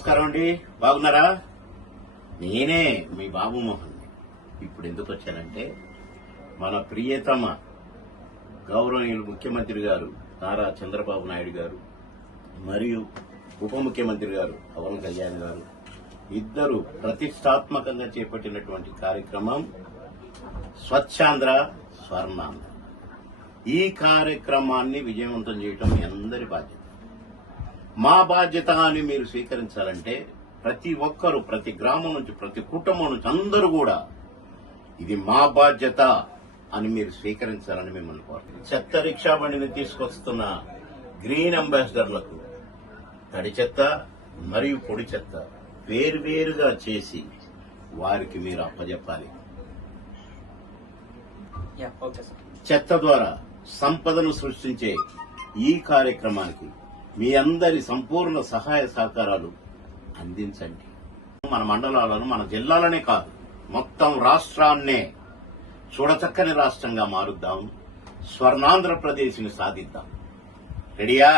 నమస్కారం అండి, బాగున్నారా? నేనే మీ బాబు మోహన్. ఇప్పుడు ఎందుకు వచ్చానంటే, మన ప్రియతమ గౌరవనీయులు ముఖ్యమంత్రి గారు నారా చంద్రబాబు నాయుడు గారు మరియు ఉప ముఖ్యమంత్రి గారు పవన్ కళ్యాణ్ గారు ఇద్దరు ప్రతిష్టాత్మకంగా చేపట్టినటువంటి కార్యక్రమం స్వచ్ఛాంధ్ర స్వర్ణాంధ్ర. ఈ కార్యక్రమాన్ని విజయవంతం చేయడం మీ అందరి బాధ్యత. మా బాధ్యత అని మీరు స్వీకరించాలంటే ప్రతి ఒక్కరూ, ప్రతి గ్రామం నుంచి, ప్రతి కుటుంబం నుంచి అందరూ కూడా ఇది మా బాధ్యత అని మీరు స్వీకరించాలని మిమ్మల్ని కోరుతున్నాను. చెత్త రిక్షా బండిని తీసుకొస్తున్న గ్రీన్ అంబాసిడర్లకు తడి చెత్త మరియు పొడి చెత్త వేరువేరుగా చేసి వారికి మీరు అప్పజెప్పాలి. చెత్త ద్వారా సంపదను సృష్టించే ఈ కార్యక్రమానికి మీ అందరి సంపూర్ణ సహాయ సహకారాలు అందించండి. మన మండలాలను, మన జిల్లాలనే కాదు, మొత్తం రాష్ట్రాన్నే చూడచక్కని రాష్ట్రంగా మారుద్దాం. స్వర్ణాంధ్రప్రదేశ్ని సాధిద్దాం. రెడీయా?